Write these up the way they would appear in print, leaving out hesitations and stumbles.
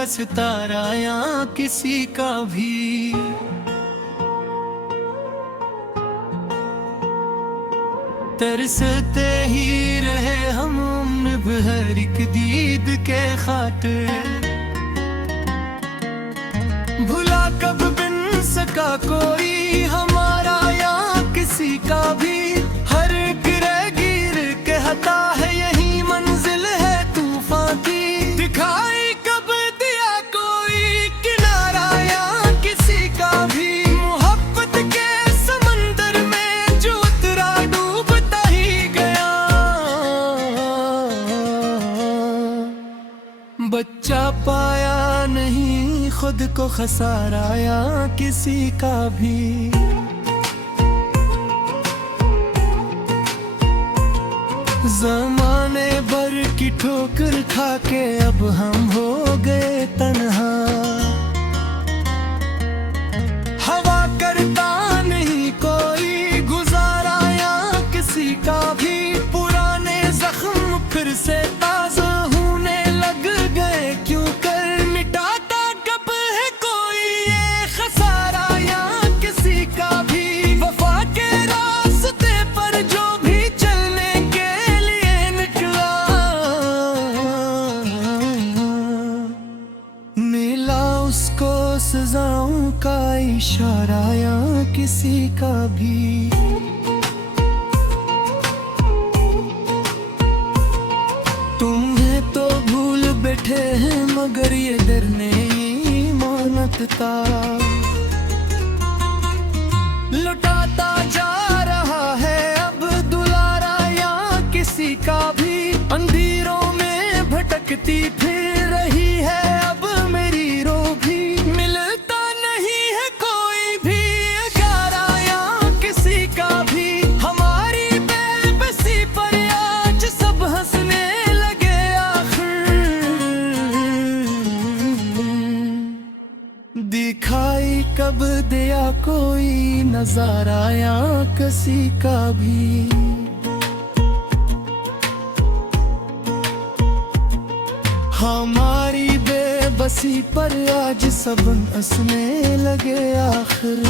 का सितारा या किसी का भी। तरसते ही रहे हम उम्र भर एक दीद के खातिर, भुला कब बिन सका कोई हमारा या किसी का भी। हर गिरे गिर के हता है यही मंजिल है तूफान की, दिखाई कब दिया कोई किनारा या किसी का भी। मोहब्बत के समंदर में जो उतरा डूबता ही गया, बच्चा पाया नहीं खुद को खसारा या किसी का भी। ज़माने भर की ठोकर खा के अब हम हो गए तन्हा, हवा करता नहीं कोई गुजारा या किसी का भी। पुराने जख्म फिर से ताज़ा होने लग गए, क्यों कर मिटाता कब है कोई ये खसारा या किसी का भी। वफा के रास्ते पर जो भी चलने के लिए निकला, मिला उसको सजाओं का इशारा या किसी का भी। बैठे हैं मगर ये डरने मानता, लुटाता जा रहा है अब दुलारा या किसी का भी। अंधेरों में भटकती फिर रही है अब मेरी रूह भी, मिलता नहीं है कोई भी अकारा या किसी का भी। हमारी बेबसी पर आज सब हंसने दिखाई कब दिया कोई नजारा या किसी का भी। हमारी बेबसी पर आज सब हंसने लगे आखिर,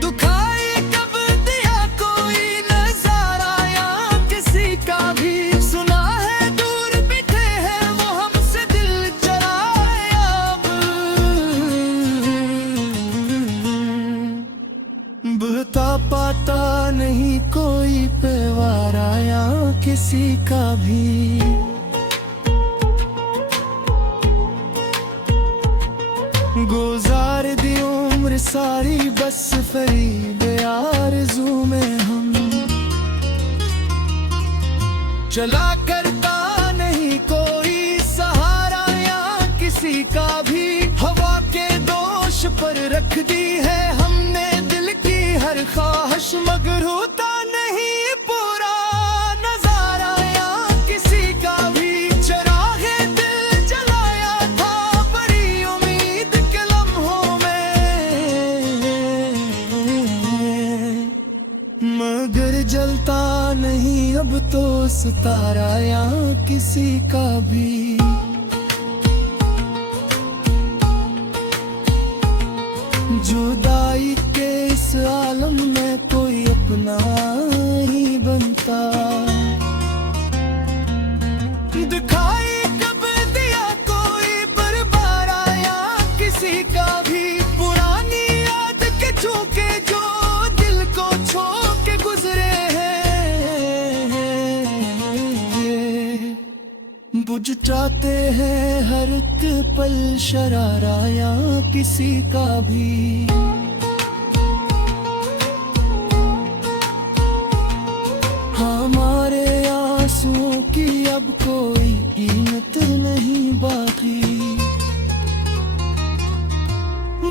दिखाई कब दिया कोई नजारा या किसी का भी। सुना है दूर बैठे हैं वो हमसे दिल चराए अब, बता पाता नहीं कोई पेवारा या किसी का भी। गुजार दी उम्र सारी बस फरीब आरज़ू में हम, चला करता नहीं कोई सहारा या किसी का भी। हवा के दोष पर रख दी है हमने दिल की हर ख्वाहिश, मगर होता नहीं पूरा नजारा या किसी का भी। चरागे दिल जलाया था बड़ी उम्मीद के लम्हों में, मगर जलता नहीं अब तो सितारा या किसी का भी। जुदाई के इस आलम में कोई अपना ही बनता, दिखाई कब दिया कोई बरबारा या किसी का भी। पुरानी याद के झोंके जो दिल को छू के गुजरे हैं, बुझ जाते हैं हर एक पल शरारा या किसी का भी। हमारे आंसुओं की अब कोई कीमत नहीं बाकी,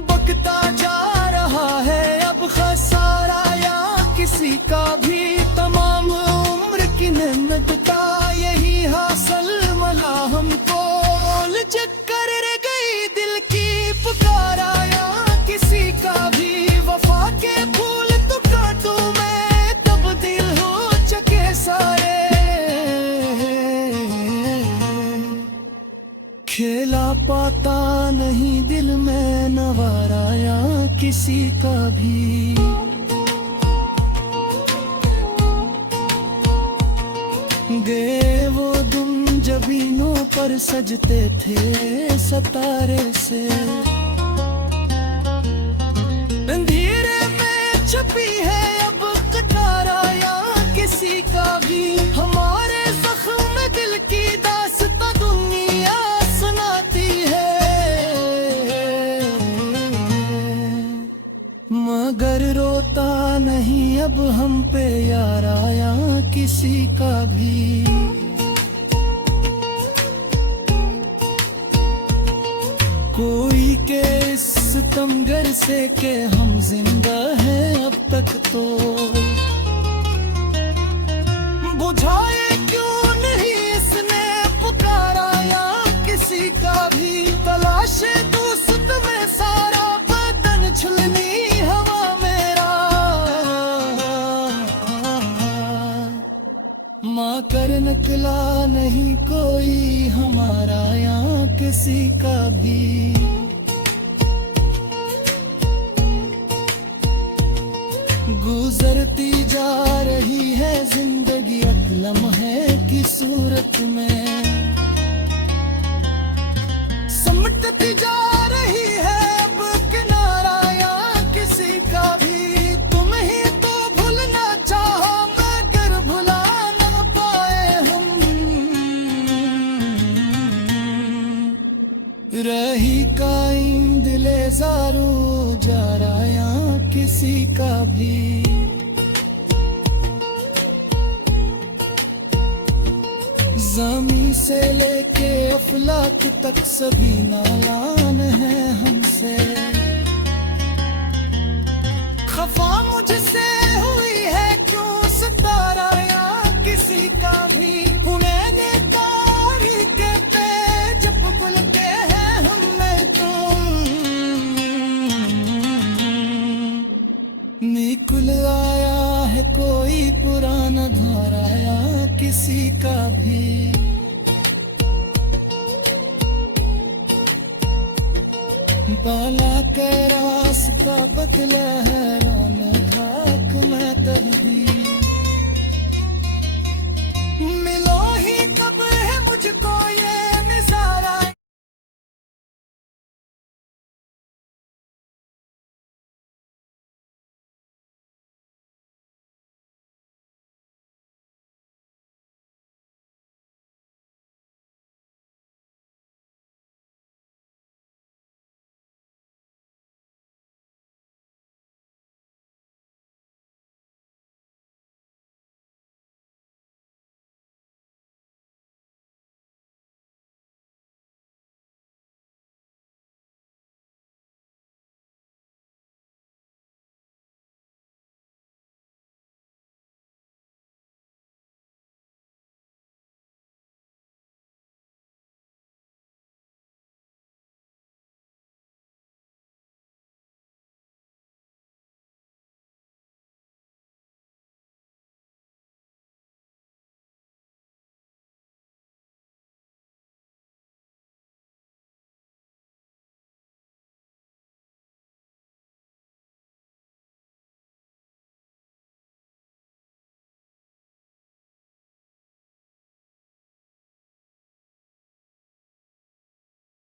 बकता जा रहा है अब खसारा या किसी का भी। तमाम उम्र की मेहनत का यही हासिल मिला हमको, उलझ कर रह गई दिल की पुकारा या किसी का खेला पाता नहीं दिल में नवारा या किसी का भी। गए वो दिन जबीनों पर सजते थे सितारे से। अंधेरे में छपी है अब कतारा या किसी का भी। हमारे जख्म दिल की दास्तां दुनिया सुनाती है, मगर रोता नहीं अब हम पे यारा या किसी का भी। कोई के इस सितमगर से के हम जिंदा हैं अब तक तो। बुझाए क्यों नहीं इसने पुकारा या किसी का भी। तलाशे दोस्त में सारा बदन छुलनी हवा मेरा। माँ कर निकला नहीं कोई हमारा या किसी का भी। गुजरती जा रही है जिंदगी एक लम्हे की सूरत में। सिमटती जा रही है अब किनारा या किसी का भी। तुम ही तो भूलना चाहो मगर भुला ना पाए हम। रही कायम दिले ज़ारू जारा या किसी का भी। ज़मीं से लेके अफलाक तक सभी नायान है हमसे। खफा मुझसे हुई है क्यों सितारा या किसी का भी। मैंने कारी के पे जब बुल के हैं हमें तुम। निकल आया है कोई पुराना धारा या किसी का भी। बाला के रास्ता बदला है राम घाक में तभी। मिलो ही कब है मुझको ये